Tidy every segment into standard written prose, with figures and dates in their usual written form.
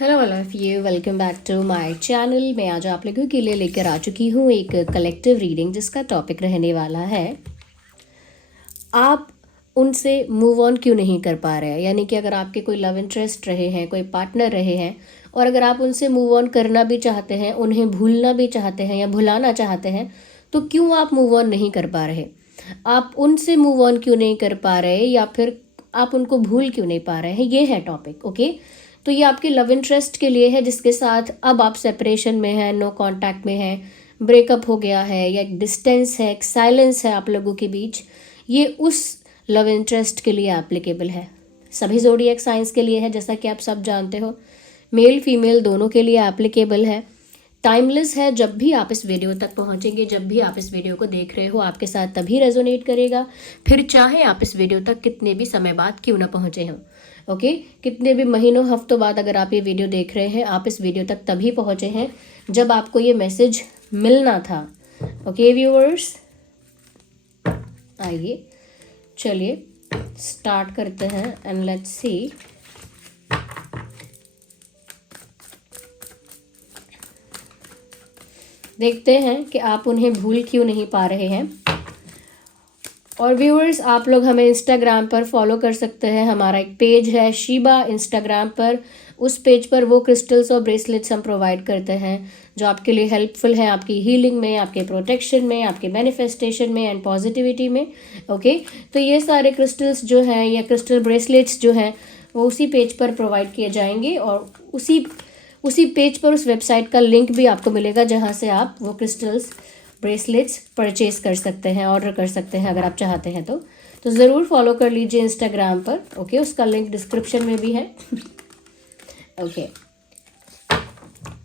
Hello all of you, welcome back to my channel. मैं आज आप लोगों के लिए लेकर आ चुकी हूँ एक कलेक्टिव रीडिंग जिसका टॉपिक रहने वाला है आप उनसे मूव ऑन क्यों नहीं कर पा रहे हैं। यानी कि अगर आपके कोई लव इंटरेस्ट रहे हैं, कोई पार्टनर रहे हैं और अगर आप उनसे मूव ऑन करना भी चाहते हैं, उन्हें भूलना भी चाहते हैं या भुलाना चाहते हैं, तो क्यों आप मूव ऑन नहीं कर पा रहे। आप उनसे मूव ऑन क्यों नहीं कर पा रहे या फिर आप उनको भूल क्यों नहीं पा रहे हैं, ये है टॉपिक। ओके, तो ये आपके लव इंटरेस्ट के लिए है जिसके साथ अब आप सेपरेशन में हैं, नो कांटेक्ट में हैं, ब्रेकअप हो गया है या एक डिस्टेंस है, एक साइलेंस है आप लोगों के बीच। ये उस लव इंटरेस्ट के लिए एप्लीकेबल है। सभी ज़ोडिएक साइंस के लिए है, जैसा कि आप सब जानते हो। मेल फीमेल दोनों के लिए एप्लीकेबल है। टाइमलेस है। जब भी आप इस वीडियो तक पहुंचेंगे, जब भी आप इस वीडियो को देख रहे हो, आपके साथ तभी रेजोनेट करेगा, फिर चाहे आप इस वीडियो तक कितने भी समय बाद क्यों ना पहुंचे हों। ओके, कितने भी महीनों हफ्तों बाद अगर आप ये वीडियो देख रहे हैं, आप इस वीडियो तक तभी पहुंचे हैं जब आपको ये मैसेज मिलना था। ओके व्यूअर्स, आइए चलिए स्टार्ट करते हैं एंड लेट्स सी। देखते हैं कि आप उन्हें भूल क्यों नहीं पा रहे हैं। और व्यूअर्स, आप लोग हमें इंस्टाग्राम पर फॉलो कर सकते हैं। हमारा एक पेज है शीबा इंस्टाग्राम पर। उस पेज पर वो क्रिस्टल्स और ब्रेसलेट्स हम प्रोवाइड करते हैं जो आपके लिए हेल्पफुल हैं, आपकी हीलिंग में, आपके प्रोटेक्शन में, आपके मैनिफेस्टेशन में एंड पॉजिटिविटी में। ओके, तो ये सारे क्रिस्टल्स जो हैं या क्रिस्टल ब्रेसलेट्स जो हैं वो उसी पेज पर प्रोवाइड किए जाएंगे और उसी पेज पर उस वेबसाइट का लिंक भी आपको मिलेगा जहाँ से आप वो क्रिस्टल्स ब्रेसलेट्स परचेज कर सकते हैं, ऑर्डर कर सकते हैं अगर आप चाहते हैं तो ज़रूर फॉलो कर लीजिए इंस्टाग्राम पर। ओके, उसका लिंक डिस्क्रिप्शन में भी है। ओके,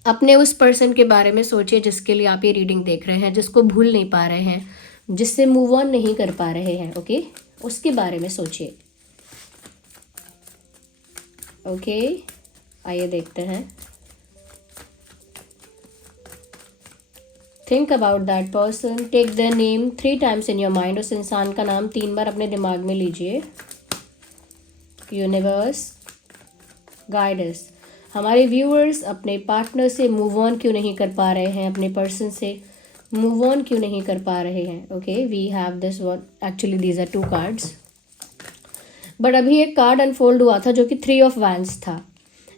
अपने उस पर्सन के बारे में सोचिए जिसके लिए आप ये रीडिंग देख रहे हैं, जिसको भूल नहीं पा रहे हैं, जिससे मूव ऑन नहीं कर पा रहे हैं। ओके, उसके बारे में सोचिए। ओके, आइए देखते हैं। Think about that person, take the name 3 times in your mind. उस इंसान का नाम 3 बार अपने दिमाग में लीजिए। Universe guide us. हमारे व्यूअर्स अपने पार्टनर से मूव ऑन क्यों नहीं कर पा रहे हैं, अपने पर्सन से मूव ऑन क्यों नहीं कर पा रहे हैं। Okay, we have this one, actually these are 2 cards, but अभी एक कार्ड अनफोल्ड हुआ था जो कि 3 of Wands था।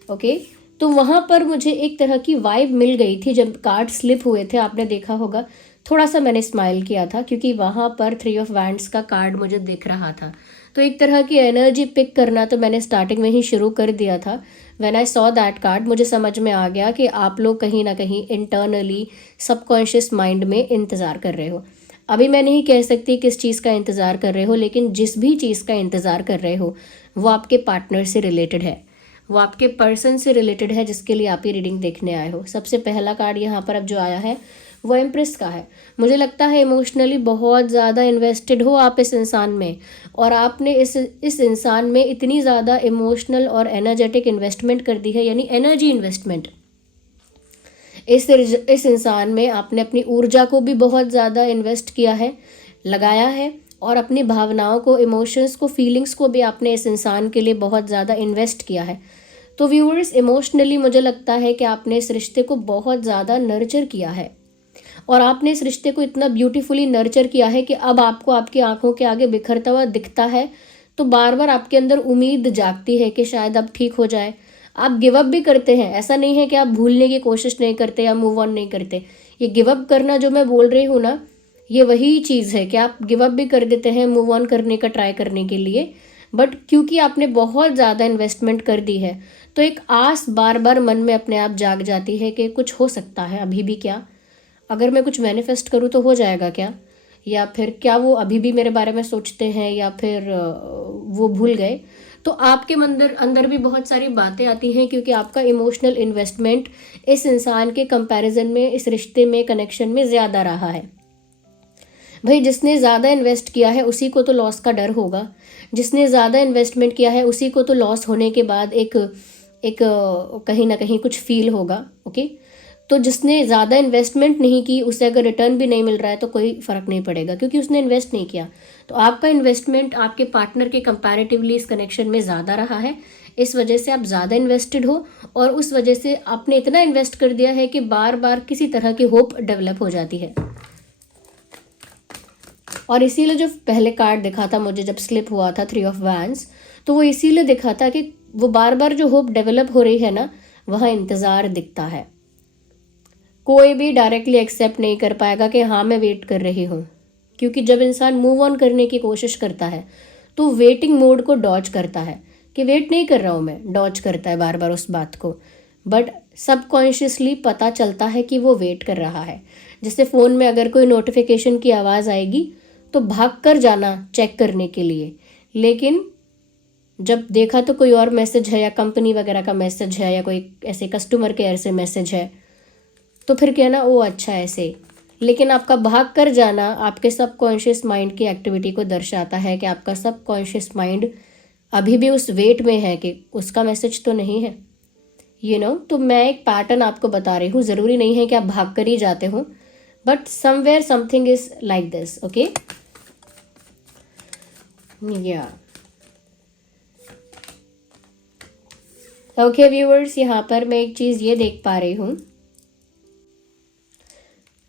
ओके, तो वहाँ पर मुझे एक तरह की वाइब मिल गई थी जब कार्ड स्लिप हुए थे। आपने देखा होगा, थोड़ा सा मैंने स्माइल किया था क्योंकि वहाँ पर 3 of Wands का कार्ड मुझे दिख रहा था। तो एक तरह की एनर्जी पिक करना तो मैंने स्टार्टिंग में ही शुरू कर दिया था। When I saw that card, मुझे समझ में आ गया कि आप लोग कहीं ना कहीं इंटरनली सबकॉन्शियस माइंड में इंतज़ार कर रहे हो। अभी मैं नहीं कह सकती किस चीज़ का इंतज़ार कर रहे हो, लेकिन जिस भी चीज़ का इंतज़ार कर रहे हो वो आपके पार्टनर से रिलेटेड है, वो आपके पर्सन से रिलेटेड है जिसके लिए आप ये रीडिंग देखने आए हो। सबसे पहला कार्ड यहाँ पर अब जो आया है वो एम्प्रेस का है। मुझे लगता है इमोशनली बहुत ज़्यादा इन्वेस्टेड हो आप इस इंसान में, और आपने इस इंसान में इतनी ज़्यादा इमोशनल और एनर्जेटिक इन्वेस्टमेंट कर दी है, यानी एनर्जी इन्वेस्टमेंट। इस इंसान में आपने अपनी ऊर्जा को भी बहुत ज़्यादा इन्वेस्ट किया है, लगाया है, और अपनी भावनाओं को, इमोशंस को, फीलिंग्स को भी आपने इस इंसान के लिए बहुत ज़्यादा इन्वेस्ट किया है। तो व्यूअर्स, इमोशनली मुझे लगता है कि आपने इस रिश्ते को बहुत ज़्यादा नर्चर किया है, और आपने इस रिश्ते को इतना ब्यूटीफुली नर्चर किया है कि अब आपको आपकी आंखों के आगे बिखरता हुआ दिखता है तो बार बार आपके अंदर उम्मीद जागती है कि शायद अब ठीक हो जाए। आप गिव अप भी करते हैं, ऐसा नहीं है कि आप भूलने की कोशिश नहीं करते या मूव ऑन नहीं करते। ये गिव अप करना जो मैं बोल रही हूँ ना, ये वही चीज़ है कि आप गिव अप भी कर देते हैं मूव ऑन करने का ट्राई करने के लिए, बट क्योंकि आपने बहुत ज़्यादा इन्वेस्टमेंट कर दी है तो एक आस बार बार मन में अपने आप जाग जाती है कि कुछ हो सकता है। अभी भी क्या, अगर मैं कुछ मैनिफेस्ट करूँ तो हो जाएगा क्या, या फिर क्या वो अभी भी मेरे बारे में सोचते हैं, या फिर वो भूल गए। तो आपके अंदर भी बहुत सारी बातें आती हैं क्योंकि आपका इमोशनल इन्वेस्टमेंट इस इंसान के कंपैरिजन में, इस रिश्ते में, कनेक्शन में ज़्यादा रहा है। भाई, जिसने ज़्यादा इन्वेस्ट किया है उसी को तो लॉस का डर होगा। जिसने ज़्यादा इन्वेस्टमेंट किया है उसी को तो लॉस होने के बाद एक कहीं ना कहीं कुछ फील होगा। ओके, तो जिसने ज़्यादा इन्वेस्टमेंट नहीं की उसे अगर रिटर्न भी नहीं मिल रहा है तो कोई फ़र्क नहीं पड़ेगा क्योंकि उसने इन्वेस्ट नहीं किया। तो आपका इन्वेस्टमेंट आपके पार्टनर के कंपैरेटिवली इस कनेक्शन में ज़्यादा रहा है, इस वजह से आप ज़्यादा इन्वेस्टेड हो, और उस वजह से आपने इतना इन्वेस्ट कर दिया है कि बार बार किसी तरह की होप डेवलप हो जाती है। और इसीलिए जो पहले कार्ड दिखा था मुझे जब स्लिप हुआ था 3 ऑफ वैंड्स, तो वो इसीलिए दिखा था कि वो बार बार जो होप डेवलप हो रही है ना, वहाँ इंतज़ार दिखता है। कोई भी डायरेक्टली एक्सेप्ट नहीं कर पाएगा कि हाँ मैं वेट कर रही हूँ, क्योंकि जब इंसान मूव ऑन करने की कोशिश करता है तो वेटिंग मोड को डॉज करता है कि वेट नहीं कर रहा हूँ मैं, डॉज करता है बार बार उस बात को। बट सबकॉन्शियसली पता चलता है कि वो वेट कर रहा है। जैसे फ़ोन में अगर कोई नोटिफिकेशन की आवाज़ आएगी तो भाग कर जाना चेक करने के लिए, लेकिन जब देखा तो कोई और मैसेज है या कंपनी वगैरह का मैसेज है या कोई ऐसे कस्टमर केयर से मैसेज है, तो फिर कहना ओ अच्छा ऐसे। लेकिन आपका भाग कर जाना आपके सबकॉन्शियस माइंड की एक्टिविटी को दर्शाता है कि आपका सबकॉन्शियस माइंड अभी भी उस वेट में है कि उसका मैसेज तो नहीं है, तो मैं एक पैटर्न आपको बता रही हूँ, ज़रूरी नहीं है कि आप भाग कर ही जाते हो, but somewhere something is like this. Okay, या ओके व्यूअर्स, यहाँ पर मैं एक चीज़ ये देख पा रही हूँ,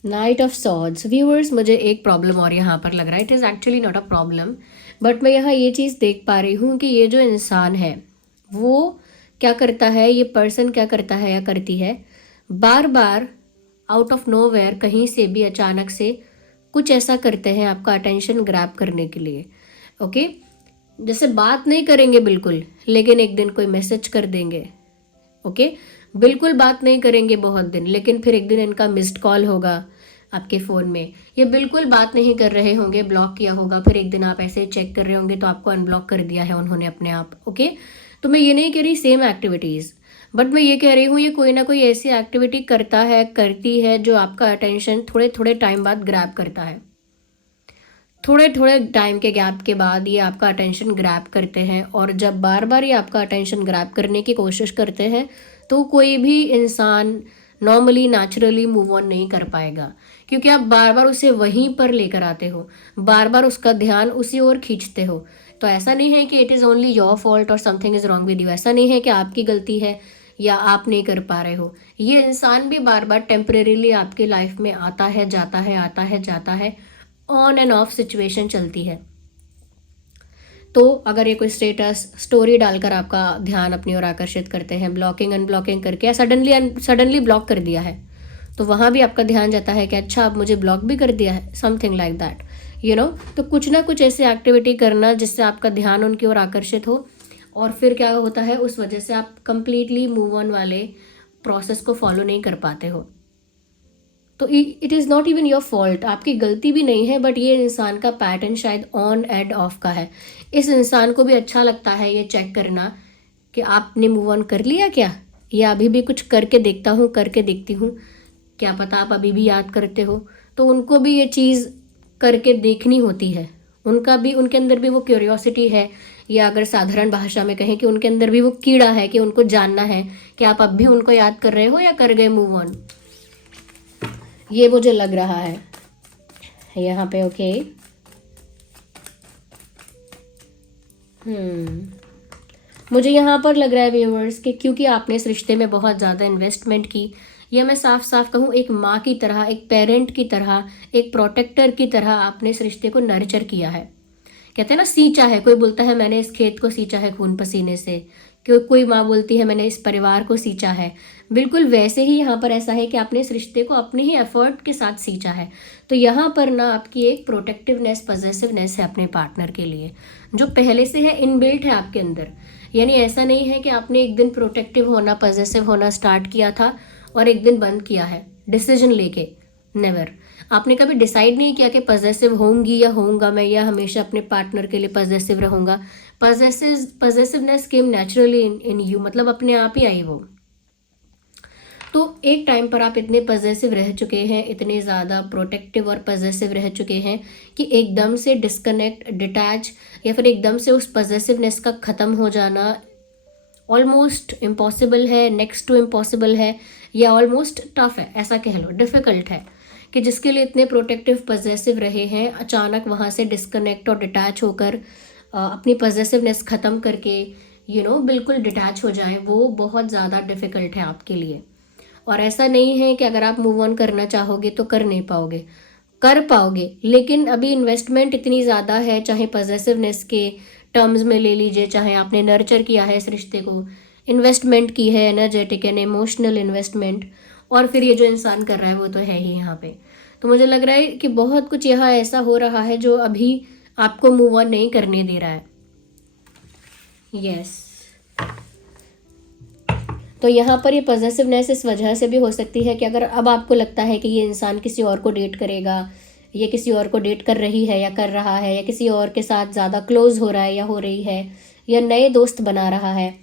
नाइट ऑफ सॉर्ड्स। व्यूअर्स, मुझे एक प्रॉब्लम और यहाँ पर लग रहा है, it is actually not a problem, but मैं यहाँ ये चीज़ देख पा रही हूँ कि ये जो इंसान है वो क्या करता है, ये पर्सन क्या करता है या करती है, बार बार आउट ऑफ नोवेयर कहीं से भी अचानक से कुछ ऐसा करते हैं आपका अटेंशन ग्रैब करने के लिए। ओके, जैसे बात नहीं करेंगे बिल्कुल, लेकिन एक दिन कोई मैसेज कर देंगे। ओके, बिल्कुल बात नहीं करेंगे बहुत दिन, लेकिन फिर एक दिन इनका मिस्ड कॉल होगा आपके फ़ोन में। ये बिल्कुल बात नहीं कर रहे होंगे, ब्लॉक किया होगा, फिर एक दिन आप ऐसे चेक कर रहे होंगे तो आपको अनब्लॉक कर दिया है उन्होंने अपने आप। ओके, तो मैं ये नहीं कह रही सेम एक्टिविटीज़, बट मैं ये कह रही हूँ ये कोई ना कोई ऐसी एक्टिविटी करता है, करती है, जो आपका अटेंशन थोड़े थोड़े टाइम बाद ग्रैब करता है। थोड़े थोड़े टाइम के गैप के बाद ये आपका अटेंशन ग्रैब करते हैं, और जब बार बार ये आपका अटेंशन ग्रैब करने की कोशिश करते हैं तो कोई भी इंसान नॉर्मली नेचुरली मूव ऑन नहीं कर पाएगा, क्योंकि आप बार बार उसे वहीं पर लेकर आते हो, बार बार उसका ध्यान उसी ओर खींचते हो। तो ऐसा नहीं है कि it is only your fault और something is wrong with you, ऐसा नहीं है कि आपकी गलती है या आप नहीं कर पा रहे हो। ये इंसान भी बार बार टेम्परेरीली आपके लाइफ में आता है जाता है, आता है जाता है, ऑन एंड ऑफ सिचुएशन चलती है। तो अगर ये कोई स्टेटस स्टोरी डालकर आपका ध्यान अपनी ओर आकर्षित करते हैं, ब्लॉकिंग अनब्लॉकिंग करके, या सडनली ब्लॉक कर दिया है, तो वहाँ भी आपका ध्यान जाता है कि अच्छा अब मुझे ब्लॉक भी कर दिया है, समथिंग लाइक दैट, तो कुछ ना कुछ ऐसी एक्टिविटी करना जिससे आपका ध्यान उनकी ओर आकर्षित हो, और फिर क्या होता है, उस वजह से आप कंप्लीटली मूव ऑन वाले प्रोसेस को फॉलो नहीं कर पाते हो। तो it is not even your fault, आपकी गलती भी नहीं है, बट ये इंसान का पैटर्न शायद ऑन एंड ऑफ का है। इस इंसान को भी अच्छा लगता है ये चेक करना कि आपने मूव ऑन कर लिया क्या, या अभी भी कुछ करके देखता हूँ, करके देखती हूँ, क्या पता आप अभी भी याद करते हो। तो उनको भी ये चीज़ करके देखनी होती है, उनके अंदर भी वो क्यूरियोसिटी है, या अगर साधारण भाषा में कहें कि उनके अंदर भी वो कीड़ा है कि उनको जानना है कि आप अब भी उनको याद कर रहे हो या कर गए मूव ऑन। ये मुझे लग रहा है यहाँ पे। ओके, मुझे यहाँ पर लग रहा है व्यूअर्स कि क्योंकि आपने इस रिश्ते में बहुत ज़्यादा इन्वेस्टमेंट की, या मैं साफ साफ कहूँ एक माँ की तरह, एक पेरेंट की तरह, एक प्रोटेक्टर की तरह आपने इस रिश्ते को नर्चर किया है। कहते हैं ना सींचा है, कोई बोलता है मैंने इस खेत को सींचा है खून पसीने से, कोई माँ बोलती है मैंने इस परिवार को सींचा है। बिल्कुल वैसे ही यहाँ पर ऐसा है कि आपने इस रिश्ते को अपने ही एफर्ट के साथ सींचा है। तो यहाँ पर ना आपकी एक प्रोटेक्टिवनेस, पॉजिटिवनेस है अपने पार्टनर के लिए, जो पहले से है, इनबिल्ट है आपके अंदर। यानी ऐसा नहीं है कि आपने एक दिन प्रोटेक्टिव होना, पॉजिटिव होना स्टार्ट किया था और एक दिन बंद किया है डिसीजन लेके। नेवर, आपने कभी डिसाइड नहीं किया कि पॉजिटिव होंगी या होऊंगा मैं, या हमेशा अपने पार्टनर के लिए पॉजिटिव रहूंगा। Positiveness came naturally in you, मतलब अपने आप ही आई वो। तो एक टाइम पर आप इतने पॉजिटिव रह चुके हैं, इतने ज़्यादा प्रोटेक्टिव और पॉजिटिव रह चुके हैं कि एकदम से डिस्कनेक्ट, डिटैच, या फिर एकदम से उस पॉजिटिवनेस का ख़त्म हो जाना ऑलमोस्ट इम्पॉसिबल है, नेक्स्ट टू इम्पॉसिबल है, या ऑलमोस्ट टफ है, ऐसा कह लो, डिफ़िकल्ट है कि जिसके लिए इतने प्रोटेक्टिव पॉजिटिव रहे हैं, अचानक वहाँ से डिस्कनेक्ट और डिटैच होकर अपनी पॉजिटिवनेस ख़त्म करके, बिल्कुल डिटैच हो जाएं, वो बहुत ज़्यादा डिफ़िकल्ट है आपके लिए। और ऐसा नहीं है कि अगर आप मूव ऑन करना चाहोगे तो कर नहीं पाओगे, कर पाओगे, लेकिन अभी इन्वेस्टमेंट इतनी ज़्यादा है, चाहे पॉजेसिवनेस के टर्म्स में ले लीजिए, चाहे आपने नर्चर किया है इस रिश्ते को, इन्वेस्टमेंट की है, एनर्जेटिक एंड इमोशनल इन्वेस्टमेंट, और फिर ये जो इंसान कर रहा है वो तो है ही यहाँ पे। तो मुझे लग रहा है कि बहुत कुछ यहाँ ऐसा हो रहा है जो अभी आपको मूव ऑन नहीं करने दे रहा है। यस तो यहाँ पर ये पॉजेसिवनेस इस वजह से भी हो सकती है कि अगर अब आपको लगता है कि ये इंसान किसी और को डेट करेगा, ये किसी और को डेट कर रही है या कर रहा है, या किसी और के साथ ज़्यादा क्लोज हो रहा है या हो रही है, या नए दोस्त बना रहा है,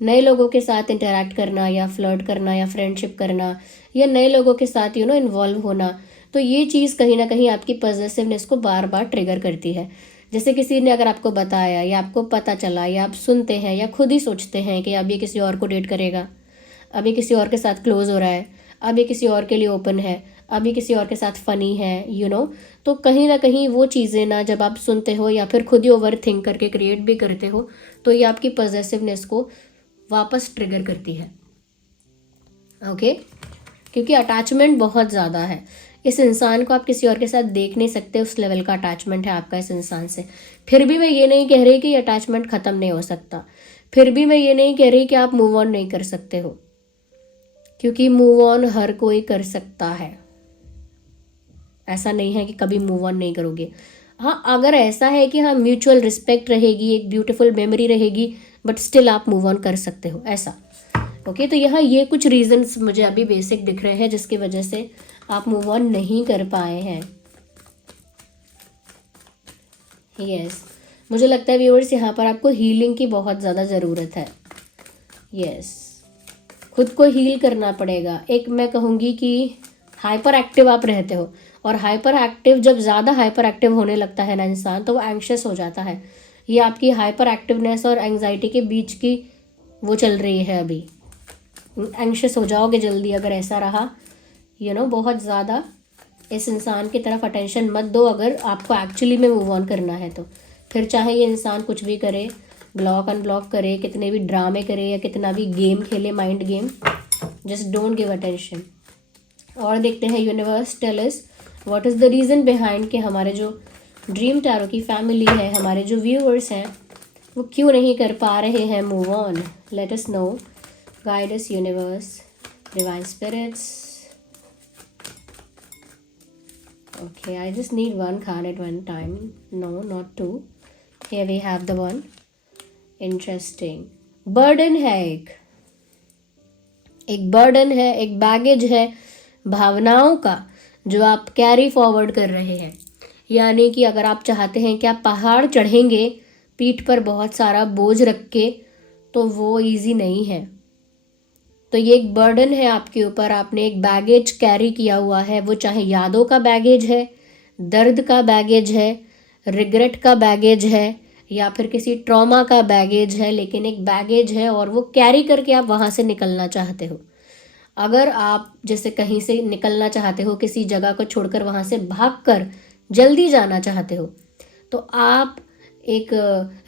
नए लोगों के साथ इंटरेक्ट करना या फ्लर्ट करना या फ्रेंडशिप करना, या नए लोगों के साथ इन्वॉल्व होना, तो ये चीज़ कहीं ना कहीं आपकी पॉजेसिवनेस को बार बार ट्रिगर करती है। जैसे किसी ने अगर आपको बताया या आपको पता चला या आप सुनते हैं या खुद ही सोचते हैं कि अब ये किसी और को डेट करेगा, अब ये किसी और के साथ क्लोज हो रहा है, अब ये किसी और के लिए ओपन है, अब ये किसी और के साथ फ़नी है, तो कहीं ना कहीं वो चीज़ें ना जब आप सुनते हो या फिर खुद ही ओवर थिंक करके क्रिएट भी करते हो, तो ये आपकी पॉजेसिवनेस को वापस ट्रिगर करती है। ओके क्योंकि अटैचमेंट बहुत ज़्यादा है, इस इंसान को आप किसी और के साथ देख नहीं सकते, उस लेवल का अटैचमेंट है आपका इस इंसान से। फिर भी मैं ये नहीं कह रही कि अटैचमेंट ख़त्म नहीं हो सकता, फिर भी मैं ये नहीं कह रही कि आप मूव ऑन नहीं कर सकते हो, क्योंकि मूव ऑन हर कोई कर सकता है। ऐसा नहीं है कि कभी मूव ऑन नहीं करोगे। हाँ, अगर ऐसा है कि हाँ म्यूचुअल रिस्पेक्ट रहेगी, एक ब्यूटीफुल मेमोरी रहेगी, बट स्टिल आप मूव ऑन कर सकते हो, ऐसा। ओके तो यहाँ ये कुछ रीजंस मुझे अभी बेसिक दिख रहे हैं जिसकी वजह से आप मूव ऑन नहीं कर पाए हैं। यस मुझे लगता है व्यूअर्स यहाँ पर आपको हीलिंग की बहुत ज़्यादा ज़रूरत है। यस खुद को हील करना पड़ेगा। एक मैं कहूँगी कि हाइपर एक्टिव आप रहते हो, और हाइपर एक्टिव जब ज़्यादा हाइपर एक्टिव होने लगता है ना इंसान, तो वो एंग्शियस हो जाता है। ये आपकी हाइपर एक्टिवनेस और एंग्जाइटी के बीच की वो चल रही है अभी। एंग्शियस हो जाओगे जल्दी अगर ऐसा रहा, बहुत ज़्यादा इस इंसान की तरफ अटेंशन मत दो अगर आपको एक्चुअली में मूव ऑन करना है तो। फिर चाहे ये इंसान कुछ भी करे, ब्लॉक अनब्लॉक करे, कितने भी ड्रामे करे या कितना भी गेम खेले, mind game, just don't give attention. और देखते हैं universe tell us what is the reason behind कि हमारे जो ड्रीम टैरो की फैमिली है, हमारे जो व्यूअर्स हैं, वो क्यों नहीं कर पा रहे हैं move on. Let us know, guide us universe, divine spirits. Okay, I just need one card at one time. No, not two. Here we have the one. Interesting. Burden है एक बर्डन है, एक बैगेज है भावनाओं का जो आप carry forward कर रहे हैं। यानी कि अगर आप चाहते हैं कि आप पहाड़ चढ़ेंगे पीठ पर बहुत सारा बोझ रख के, तो वो इजी नहीं है। तो ये एक बर्डन है आपके ऊपर, आपने एक बैगेज कैरी किया हुआ है, वो चाहे यादों का बैगेज है, दर्द का बैगेज है, रिग्रेट का बैगेज है, या फिर किसी ट्रॉमा का बैगेज है, लेकिन एक बैगेज है और वो कैरी करके आप वहाँ से निकलना चाहते हो। अगर आप जैसे कहीं से निकलना चाहते हो, किसी जगह को छोड़कर वहाँ से भागकर जल्दी जाना चाहते हो, तो आप एक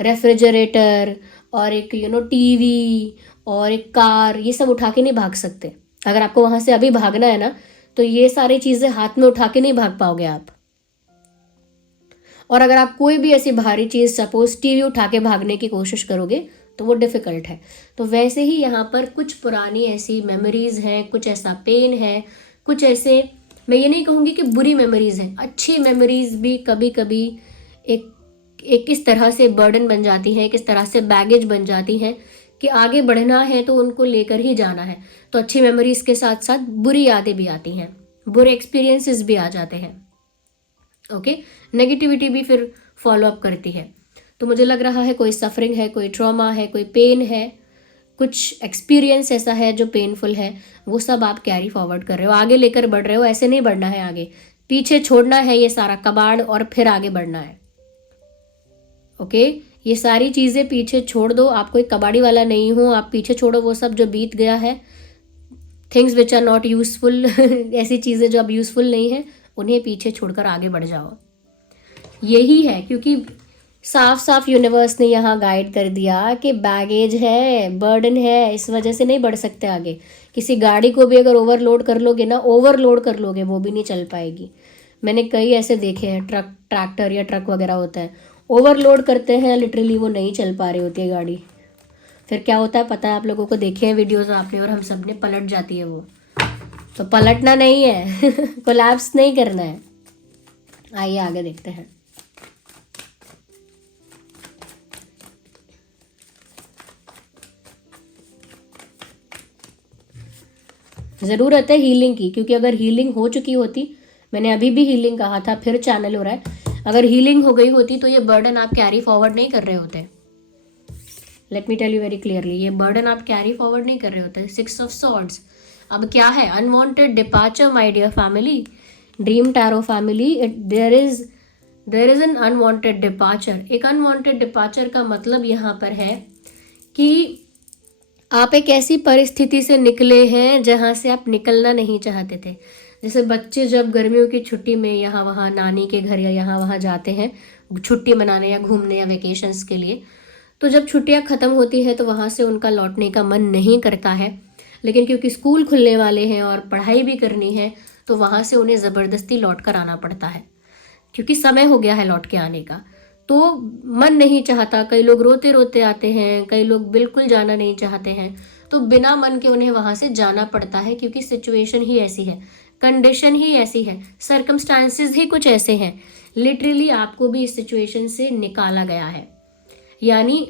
रेफ्रिजरेटर और एक टीवी और एक कार, ये सब उठा के नहीं भाग सकते। अगर आपको वहाँ से अभी भागना है ना, तो ये सारी चीज़ें हाथ में उठा के नहीं भाग पाओगे आप। और अगर आप कोई भी ऐसी भारी चीज़, सपोज टीवी उठा के भागने की कोशिश करोगे, तो वो डिफ़िकल्ट है। तो वैसे ही यहाँ पर कुछ पुरानी ऐसी मेमोरीज़ हैं, कुछ ऐसा पेन है, कुछ ऐसे, मैं ये नहीं कहूँगी कि बुरी मेमोरीज़ हैं, अच्छी मेमोरीज़ भी कभी कभी एक किस तरह से बर्डन बन जाती हैं, किस तरह से बैगेज बन जाती हैं कि आगे बढ़ना है तो उनको लेकर ही जाना है। तो अच्छी मेमोरीज़ के साथ साथ बुरी यादें भी आती हैं, बुरे एक्सपीरियंसेस भी आ जाते हैं। ओके नेगेटिविटी भी फिर फॉलो अप करती है। तो मुझे लग रहा है कोई सफरिंग है, कोई ट्रॉमा है, कोई पेन है, कुछ एक्सपीरियंस ऐसा है जो पेनफुल है, वो सब आप कैरी फॉरवर्ड कर रहे हो, आगे लेकर बढ़ रहे हो। ऐसे नहीं बढ़ना है आगे, पीछे छोड़ना है ये सारा कबाड़ और फिर आगे बढ़ना है। ओके ये सारी चीज़ें पीछे छोड़ दो, आप कोई कबाड़ी वाला नहीं हो, आप पीछे छोड़ो वो सब जो बीत गया है, things which are not useful ऐसी चीज़ें जो अब यूजफुल नहीं है, उन्हें पीछे छोड़कर आगे बढ़ जाओ। यही है, क्योंकि साफ साफ यूनिवर्स ने यहाँ गाइड कर दिया कि बैगेज है, बर्डन है, इस वजह से नहीं बढ़ सकते आगे। किसी गाड़ी को भी अगर ओवरलोड कर लोगे ना, ओवरलोड कर लोगे, वो भी नहीं चल पाएगी। मैंने कई ऐसे देखे हैं, ट्रैक्टर या ट्रक वगैरह होता है, ओवरलोड करते हैं लिटरली, वो नहीं चल पा रही होती है गाड़ी। फिर क्या होता है पता है आप लोगों को, देखे हैं वीडियोस आपने और हम सब ने, पलट जाती है वो। तो पलटना नहीं है कोलैप्स नहीं करना है। आइए आगे देखते हैं। ज़रूरत है हीलिंग की, क्योंकि अगर हीलिंग हो चुकी होती, मैंने अभी भी हीलिंग कहा था, फिर चैनल हो रहा है, अगर हीलिंग हो गई होती तो ये बर्डन आप कैरी फॉरवर्ड नहीं कर रहे होते। Let me tell you very clearly, ये बर्डन आप कैरी फॉरवर्ड नहीं कर रहे होते। 6 ऑफ सॉर्ड्स अब क्या है? Unwanted departure my dear family, dream tarot family, there is an unwanted departure. एक अनवांटेड डिपार्चर का मतलब यहाँ पर है कि आप एक ऐसी परिस्थिति से निकले हैं जहाँ से आप निकलना नहीं चाहते थे। जैसे बच्चे जब गर्मियों की छुट्टी में यहाँ वहाँ नानी के घर या यहाँ वहाँ जाते हैं छुट्टी मनाने या घूमने या वेकेशंस के लिए, तो जब छुट्टियाँ ख़त्म होती हैं तो वहाँ से उनका लौटने का मन नहीं करता है, लेकिन क्योंकि स्कूल खुलने वाले हैं और पढ़ाई भी करनी है तो वहाँ से उन्हें ज़बरदस्ती लौट कर आना पड़ता है, क्योंकि समय हो गया है लौट के आने का। तो मन नहीं चाहता, कई लोग रोते रोते आते हैं, कई लोग बिल्कुल जाना नहीं चाहते हैं, तो बिना मन के उन्हें वहाँ से जाना पड़ता है, क्योंकि सिचुएशन ही ऐसी है, कंडीशन ही ऐसी है, सर्कमस्टांसेस ही कुछ ऐसे हैं। लिटरली आपको भी इस सिचुएशन से निकाला गया है, यानी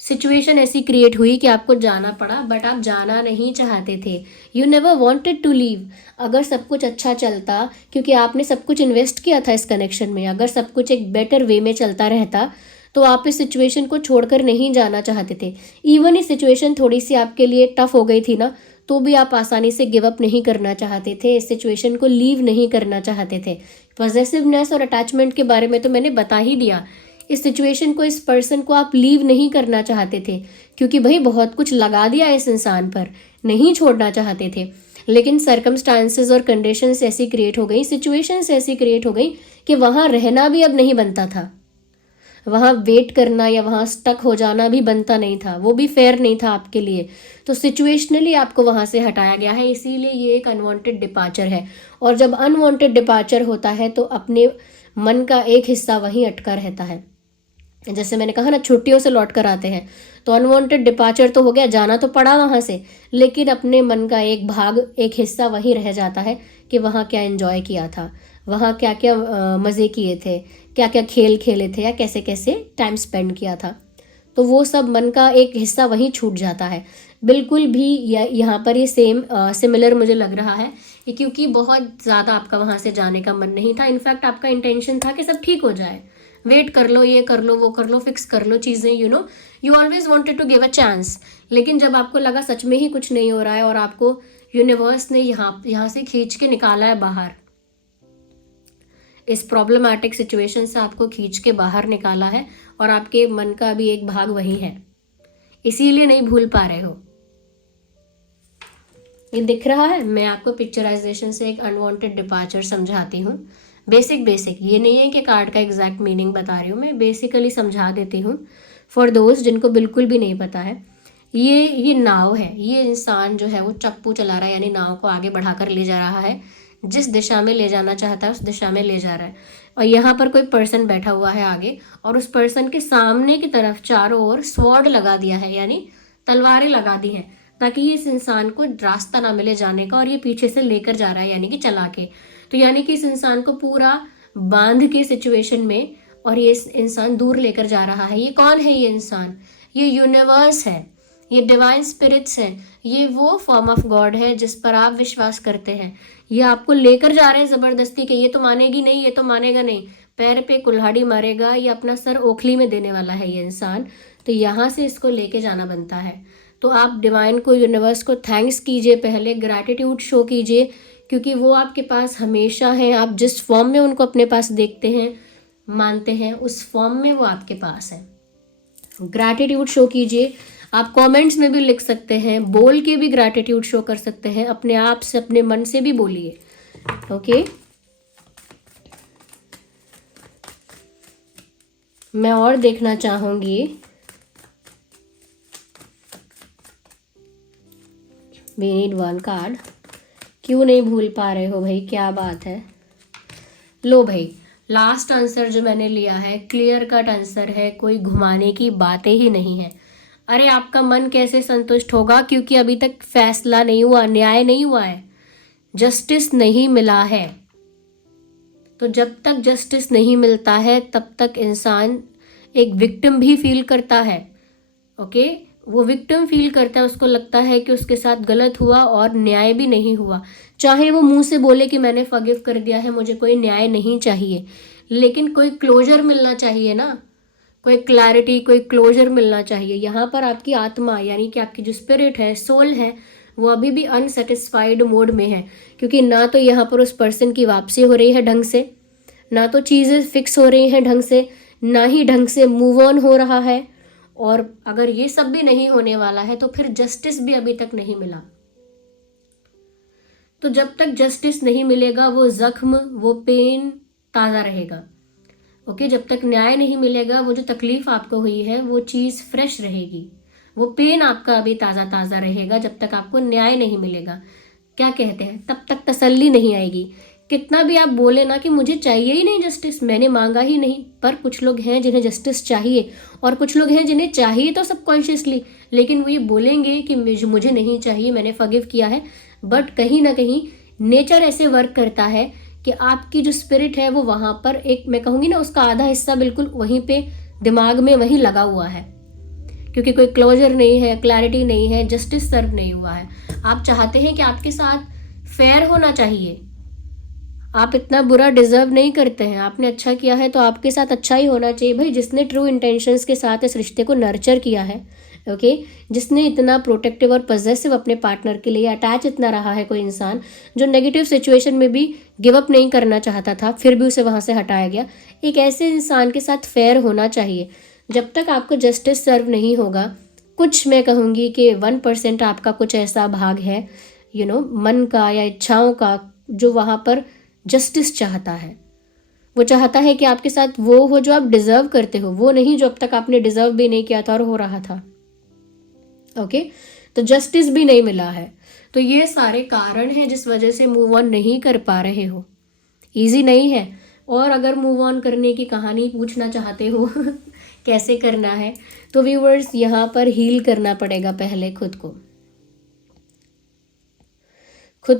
सिचुएशन ऐसी क्रिएट हुई कि आपको जाना पड़ा, बट आप जाना नहीं चाहते थे। You never wanted to leave. अगर सब कुछ अच्छा चलता, क्योंकि आपने सब कुछ इन्वेस्ट किया था इस कनेक्शन में, अगर सब कुछ एक बेटर वे में चलता रहता तो आप इस सिचुएशन को छोड़कर नहीं जाना चाहते थे। इवन इस सिचुएशन थोड़ी सी आपके लिए टफ हो गई थी ना, तो भी आप आसानी से गिव अप नहीं करना चाहते थे, इस सिचुएशन को लीव नहीं करना चाहते थे। पॉजेसिवनेस और अटैचमेंट के बारे में तो मैंने बता ही दिया। इस सिचुएशन को, इस पर्सन को आप लीव नहीं करना चाहते थे, क्योंकि भाई बहुत कुछ लगा दिया इस इंसान पर, नहीं छोड़ना चाहते थे। लेकिन सर्कमस्टांसेस और कंडीशंस ऐसी क्रिएट हो गई, सिचुएशंस ऐसी क्रिएट हो गई कि वहाँ रहना भी अब नहीं बनता था, वहाँ वेट करना या वहाँ स्टक हो जाना भी बनता नहीं था, वो भी फेयर नहीं था आपके लिए। तो सिचुएशनली आपको वहाँ से हटाया गया है, इसीलिए ये एक अनवांटेड डिपार्चर है। और जब अनवांटेड डिपार्चर होता है तो अपने मन का एक हिस्सा वहीं अटका रहता है। जैसे मैंने कहा ना, छुट्टियों से लौट कर आते हैं तो अनवांटेड डिपार्चर तो हो गया, जाना तो पड़ा वहाँ से, लेकिन अपने मन का एक भाग, एक हिस्सा वहीं रह जाता है कि वहाँ क्या एंजॉय किया था, वहाँ क्या क्या मज़े किए थे, क्या क्या खेल खेले थे, या कैसे कैसे टाइम स्पेंड किया था। तो वो सब मन का एक हिस्सा वहीं छूट जाता है। बिल्कुल भी यहाँ पर ये सेम सिमिलर मुझे लग रहा है, क्योंकि बहुत ज़्यादा आपका वहाँ से जाने का मन नहीं था। इनफैक्ट आपका इंटेंशन था कि सब ठीक हो जाए, वेट कर लो, ये कर लो, वो कर लो, फिक्स कर लो चीज़ें, you always wanted to give a chance. लेकिन जब आपको लगा सच में ही कुछ नहीं हो रहा है और आपको यूनिवर्स ने यहाँ से खींच के निकाला है बाहर, इस प्रॉब्लमैटिक सिचुएशन से आपको खींच के बाहर निकाला है, और आपके मन का भी एक भाग वही है, इसीलिए नहीं भूल पा रहे हो। ये दिख रहा है, मैं आपको पिक्चराइजेशन से एक अनवांटेड डिपार्चर समझाती हूँ। बेसिक ये नहीं है कि कार्ड का एग्जैक्ट मीनिंग बता रही हूँ, मैं बेसिकली समझा देती हूँ फॉर दोस्त जिनको बिल्कुल भी नहीं पता है। ये नाव है, ये इंसान जो है वो चप्पू चला रहा है, यानी नाव को आगे बढ़ाकर ले जा रहा है, जिस दिशा में ले जाना चाहता है उस दिशा में ले जा रहा है। और यहाँ पर कोई पर्सन बैठा हुआ है आगे, और उस पर्सन के सामने की तरफ चारों ओर स्वॉर्ड लगा दिया है, यानी तलवारें लगा दी हैं, ताकि इस इंसान को रास्ता ना मिले जाने का, और ये पीछे से लेकर जा रहा है, यानी कि चला के। तो यानी कि इस इंसान को पूरा बांध के सिचुएशन में, और ये इंसान दूर लेकर जा रहा है। ये कौन है? ये इंसान, ये यूनिवर्स है, ये डिवाइन स्पिरिट्स हैं, ये वो फॉर्म ऑफ गॉड है जिस पर आप विश्वास करते हैं। ये आपको लेकर जा रहे हैं ज़बरदस्ती के, ये तो मानेगी नहीं, ये तो मानेगा नहीं, पैर पे कुल्हाड़ी मारेगा, ये अपना सर ओखली में देने वाला है ये इंसान। तो यहाँ से इसको लेके जाना बनता है। तो आप डिवाइन को, यूनिवर्स को थैंक्स कीजिए, पहले ग्रैटिट्यूड शो कीजिए, क्योंकि वो आपके पास हमेशा हैं। आप जिस फॉर्म में उनको अपने पास देखते हैं, मानते हैं, उस फॉर्म में वो आपके पास है। ग्रैटिट्यूड शो कीजिए। आप कमेंट्स में भी लिख सकते हैं, बोल के भी ग्रैटिट्यूड शो कर सकते हैं, अपने आप से, अपने मन से भी बोलिए। ओके, मैं और देखना चाहूँगी, वी नीड वन कार्ड। क्यों नहीं भूल पा रहे हो भाई, क्या बात है। लो भाई, लास्ट आंसर जो मैंने लिया है क्लियर कट आंसर है, कोई घुमाने की बातें ही नहीं है। अरे आपका मन कैसे संतुष्ट होगा, क्योंकि अभी तक फैसला नहीं हुआ, न्याय नहीं हुआ है, जस्टिस नहीं मिला है। तो जब तक जस्टिस नहीं मिलता है तब तक इंसान एक विक्टिम भी फील करता है। ओके, वो विक्टिम फील करता है, उसको लगता है कि उसके साथ गलत हुआ और न्याय भी नहीं हुआ। चाहे वो मुंह से बोले कि मैंने फॉरगिव कर दिया है, मुझे कोई न्याय नहीं चाहिए, लेकिन कोई क्लोजर मिलना चाहिए ना, कोई क्लैरिटी, कोई क्लोजर मिलना चाहिए। यहाँ पर आपकी आत्मा यानी कि आपकी जो स्पिरिट है, सोल है, वो अभी भी अनसेटिस्फाइड मोड में है, क्योंकि ना तो यहाँ पर उस पर्सन की वापसी हो रही है ढंग से, ना तो चीज़ें फिक्स हो रही हैं ढंग से, ना ही ढंग से मूव ऑन हो रहा है। और अगर ये सब भी नहीं होने वाला है तो फिर जस्टिस भी अभी तक नहीं मिला। तो जब तक जस्टिस नहीं मिलेगा वो जख्म, वो पेन ताज़ा रहेगा। ओके, जब तक न्याय नहीं मिलेगा वो जो तकलीफ आपको हुई है वो चीज़ फ्रेश रहेगी, वो पेन आपका अभी ताज़ा ताज़ा रहेगा जब तक आपको न्याय नहीं मिलेगा। क्या कहते हैं, तब तक तसल्ली नहीं आएगी। कितना भी आप बोले ना कि मुझे चाहिए ही नहीं जस्टिस, मैंने मांगा ही नहीं, पर कुछ लोग हैं जिन्हें जस्टिस चाहिए और कुछ लोग हैं जिन्हें चाहिए तो सबकॉन्शियसली, लेकिन वो ये बोलेंगे कि मुझे नहीं चाहिए, मैंने फॉरगिव किया है। बट कहीं ना कहीं नेचर ऐसे वर्क करता है कि आपकी जो स्पिरिट है वो वहाँ पर एक, मैं कहूँगी ना, उसका आधा हिस्सा बिल्कुल वहीं पे दिमाग में वहीं लगा हुआ है, क्योंकि कोई क्लोजर नहीं है, क्लैरिटी नहीं है, जस्टिस सर्व नहीं हुआ है। आप चाहते हैं कि आपके साथ फेयर होना चाहिए, आप इतना बुरा डिजर्व नहीं करते हैं, आपने अच्छा किया है तो आपके साथ अच्छा ही होना चाहिए भाई। जिसने ट्रू इंटेंशंस के साथ इस रिश्ते को नर्चर किया है, ओके, जिसने इतना प्रोटेक्टिव और पॉजेसिव अपने पार्टनर के लिए अटैच इतना रहा है, कोई इंसान जो नेगेटिव सिचुएशन में भी गिव अप नहीं करना चाहता था फिर भी उसे वहाँ से हटाया गया, एक ऐसे इंसान के साथ फेयर होना चाहिए। जब तक आपको जस्टिस सर्व नहीं होगा, कुछ मैं कहूँगी कि 1% आपका कुछ ऐसा भाग है मन का या इच्छाओं का, जो वहाँ पर जस्टिस चाहता है। वो चाहता है कि आपके साथ वो हो जो आप डिजर्व करते हो, वो नहीं जो अब तक आपने डिजर्व भी नहीं किया था और हो रहा था। ओके, तो जस्टिस भी नहीं मिला है। तो ये सारे कारण हैं जिस वजह से मूव ऑन नहीं कर पा रहे हो। इजी नहीं है। और अगर मूव ऑन करने की कहानी पूछना चाहते हो कैसे करना है, तो व्यूअर्स यहाँ पर हील करना पड़ेगा पहले खुद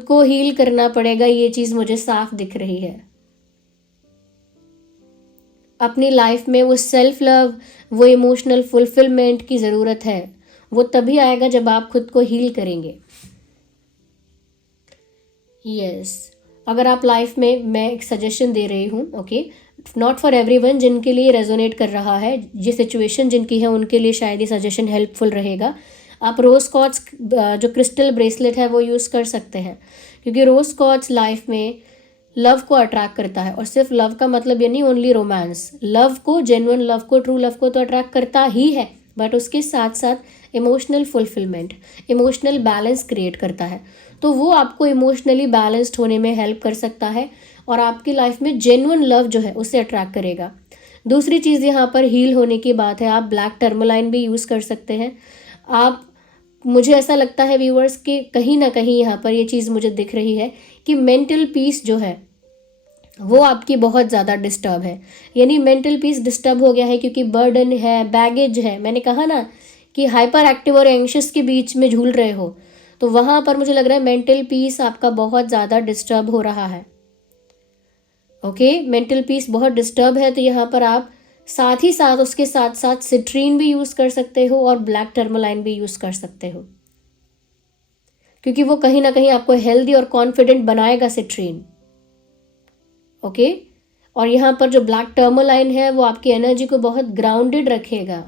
को हील करना पड़ेगा। ये चीज़ मुझे साफ दिख रही है। अपनी लाइफ में वो सेल्फ लव, वो इमोशनल फुलफिलमेंट की ज़रूरत है। वो तभी आएगा जब आप खुद को हील करेंगे। यस, अगर आप लाइफ में, मैं एक सजेशन दे रही हूँ, ओके, नॉट फॉर एवरीवन, जिनके लिए रेजोनेट कर रहा है ये सिचुएशन जिनकी है उनके लिए शायद ये सजेशन हेल्पफुल रहेगा। आप रोज कॉर्ड्स जो क्रिस्टल ब्रेसलेट है वो यूज़ कर सकते हैं, क्योंकि रोज कॉर्ड्स लाइफ में लव को अट्रैक्ट करता है। और सिर्फ लव का मतलब ये नहीं ओनली रोमांस, लव को, जेन्युइन लव को, ट्रू लव को तो अट्रैक्ट करता ही है, बट उसके साथ साथ emotional fulfilment, emotional balance create करता है। तो वो आपको इमोशनली बैलेंस्ड होने में हेल्प कर सकता है और आपकी लाइफ में जेन्युइन लव जो है उसे अट्रैक्ट करेगा। दूसरी चीज़ यहाँ पर हील होने की बात है, आप ब्लैक टर्मोलाइन भी यूज़ कर सकते हैं। आप, मुझे ऐसा लगता है व्यूअर्स कि कहीं ना कहीं यहाँ पर ये चीज़ मुझे दिख रही है कि मेंटल पीस जो है वो आपकी बहुत ज़्यादा डिस्टर्ब है। यानी मेंटल पीस डिस्टर्ब हो गया है क्योंकि बर्डन है, बैगेज है। मैंने कहा ना कि हाइपर एक्टिव और एंशियस के बीच में झूल रहे हो, तो वहाँ पर मुझे लग रहा है मेंटल पीस आपका बहुत ज़्यादा डिस्टर्ब हो रहा है। ओके, मेंटल पीस बहुत डिस्टर्ब है, तो यहाँ पर आप साथ ही साथ उसके साथ साथ सिट्रीन भी यूज़ कर सकते हो और ब्लैक टर्मोलाइन भी यूज़ कर सकते हो, क्योंकि वो कहीं ना कहीं आपको हेल्दी और कॉन्फिडेंट बनाएगा सिट्रीन। ओके, और यहाँ पर जो ब्लैक टर्मोलाइन है वो आपकी एनर्जी को बहुत ग्राउंडेड रखेगा,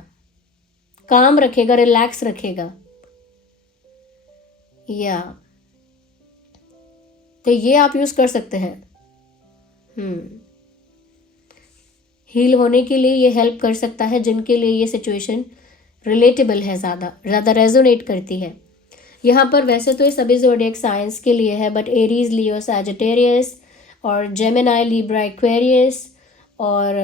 काम रखेगा, रिलैक्स रखेगा। या तो ये आप यूज़ कर सकते हैं। हील होने के लिए ये हेल्प कर सकता है जिनके लिए ये सिचुएशन रिलेटेबल है, ज़्यादा रेजोनेट करती है। यहाँ पर वैसे तो ये सभी ज़ोडिएक साइंस के लिए है, बट एरीज, लियो, सैजिटेरियस और जेमिनाई, लिब्रा, एक्वेरियस और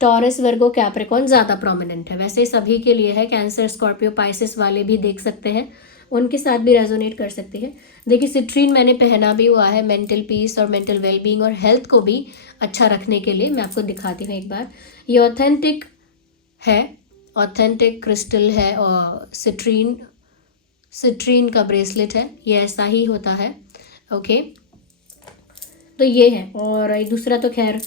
टॉरस, वर्गो, कैप्रिकॉर्न ज़्यादा प्रोमिनेंट है। वैसे सभी के लिए है, कैंसर, स्कॉर्पियो, पाइसिस वाले भी देख सकते हैं, उनके साथ भी रेजोनेट कर सकती है। देखिए सिट्रीन मैंने पहना भी हुआ है मेंटल पीस और मेंटल वेलबींग और हेल्थ को भी अच्छा रखने के लिए। मैं आपको दिखाती हूँ एक बार। ये ऑथेंटिक है, ऑथेंटिक क्रिस्टल है और सिट्रीन का ब्रेसलेट है, ये ऐसा ही होता है। ओके, तो ये है। और दूसरा तो खैर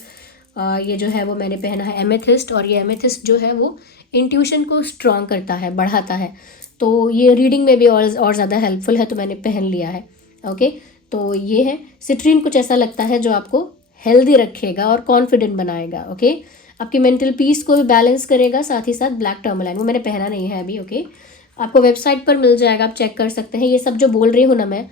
ये जो है वो मैंने पहना है एमेथिस्ट, और ये एमेथिस्ट जो है वो इंट्यूशन को स्ट्रॉन्ग करता है, बढ़ाता है, तो ये रीडिंग में भी और ज़्यादा हेल्पफुल है, तो मैंने पहन लिया है। ओके, तो ये है सिट्रीन। कुछ ऐसा लगता है जो आपको हेल्दी रखेगा और कॉन्फिडेंट बनाएगा। ओके, आपकी मेंटल पीस को भी बैलेंस करेगा, साथ ही साथ ब्लैक टर्मलाइन, वो मैंने पहना नहीं है अभी। ओके, आपको वेबसाइट पर मिल जाएगा, आप चेक कर सकते हैं। ये सब जो बोल रही हूँ ना मैं,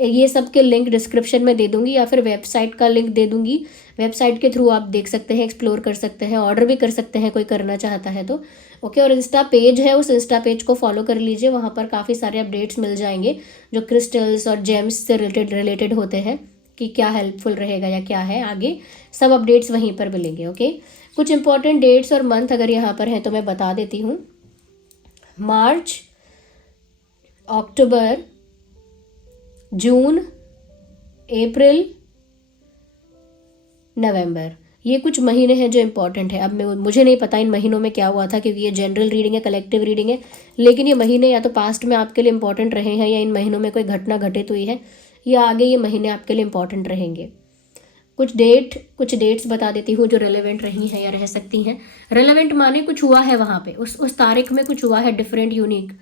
ये सब के लिंक डिस्क्रिप्शन में दे दूंगी या फिर वेबसाइट का लिंक दे दूंगी। वेबसाइट के थ्रू आप देख सकते हैं, एक्सप्लोर कर सकते हैं, ऑर्डर भी कर सकते हैं कोई करना चाहता है तो। ओके, और इंस्टा पेज है, उस इंस्टा पेज को फॉलो कर लीजिए, वहाँ पर काफ़ी सारे अपडेट्स मिल जाएंगे जो क्रिस्टल्स और जेम्स से रिलेटेड होते हैं, कि क्या हेल्पफुल रहेगा या क्या है आगे, सब अपडेट्स वहीं पर मिलेंगे। ओके, कुछ इंपॉर्टेंट डेट्स और मंथ अगर यहाँ पर हैं तो मैं बता देती हूँ। मार्च, अक्टूबर, जून, अप्रैल, नवंबर, ये कुछ महीने हैं जो इम्पोर्टेंट है। अब मुझे नहीं पता इन महीनों में क्या हुआ था, क्योंकि ये जनरल रीडिंग है, कलेक्टिव रीडिंग है, लेकिन ये महीने या तो पास्ट में आपके लिए इम्पोर्टेंट रहे हैं, या इन महीनों में कोई घटना घटित हुई है, या आगे ये महीने आपके लिए इम्पोर्टेंट रहेंगे। कुछ डेट्स बता देती हूँ जो रेलेवेंट रही हैं या रह सकती हैं। रेलेवेंट माने कुछ हुआ है वहाँ पे, उस तारीख में कुछ हुआ है डिफरेंट, यूनिक।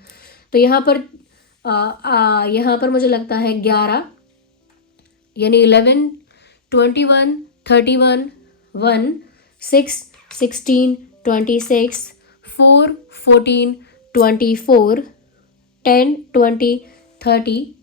तो यहाँ पर मुझे लगता है 11 यानी 11, 21, 31, 1, 6, 16, 26, 4, 14, 24, 10, 20, 30,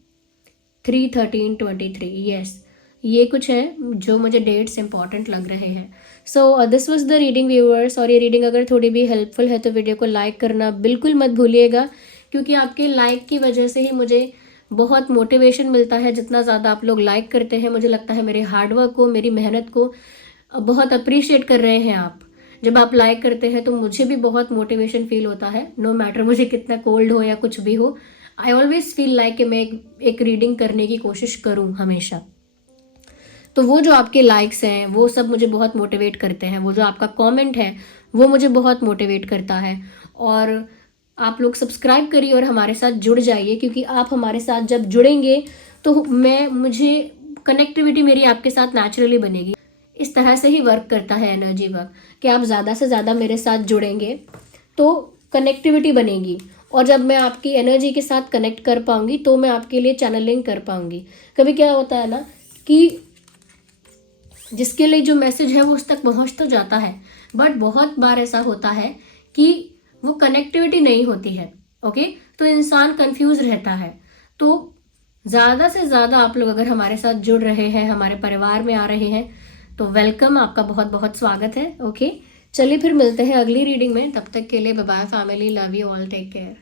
3, 13, 23। यस, ये कुछ है जो मुझे डेट्स इंपॉर्टेंट लग रहे हैं। So this was the reading viewers. और ये रीडिंग अगर थोड़ी भी हेल्पफुल है तो वीडियो को लाइक करना बिल्कुल मत भूलिएगा, क्योंकि आपके लाइक की वजह से ही मुझे बहुत मोटिवेशन मिलता है। जितना ज़्यादा आप लोग लाइक करते हैं, मुझे लगता है मेरे हार्डवर्क को, मेरी मेहनत को बहुत अप्रिशिएट कर रहे हैं आप। जब आप लाइक करते हैं तो मुझे भी बहुत मोटिवेशन फील होता है, नो मैटर मुझे कितना कोल्ड हो या कुछ भी हो। आई ऑलवेज फील लाइक कि मैं एक रीडिंग करने की कोशिश करूँ हमेशा। तो वो जो आपके लाइक्स हैं वो सब मुझे बहुत मोटिवेट करते हैं, वो जो आपका कमेंट है वो मुझे बहुत मोटिवेट करता है। और आप लोग सब्सक्राइब करिए और हमारे साथ जुड़ जाइए, क्योंकि आप हमारे साथ जब जुड़ेंगे तो मुझे कनेक्टिविटी मेरी आपके साथ नेचुरली बनेगी। इस तरह से ही वर्क करता है एनर्जी वर्क, कि आप ज़्यादा से ज़्यादा मेरे साथ जुड़ेंगे तो कनेक्टिविटी बनेगी, और जब मैं आपकी एनर्जी के साथ कनेक्ट कर पाऊंगी तो मैं आपके लिए चैनलिंग कर पाऊंगी। कभी क्या होता है ना कि जिसके लिए जो मैसेज है वो उस तक पहुंच तो जाता है, बट बहुत बार ऐसा होता है कि वो कनेक्टिविटी नहीं होती है। ओके, तो इंसान कंफ्यूज रहता है। तो ज़्यादा से ज़्यादा आप लोग अगर हमारे साथ जुड़ रहे हैं, हमारे परिवार में आ रहे हैं, तो वेलकम, आपका बहुत बहुत स्वागत है। ओके, चलिए फिर मिलते हैं अगली रीडिंग में। तब तक के लिए bye bye family, love you all, take care.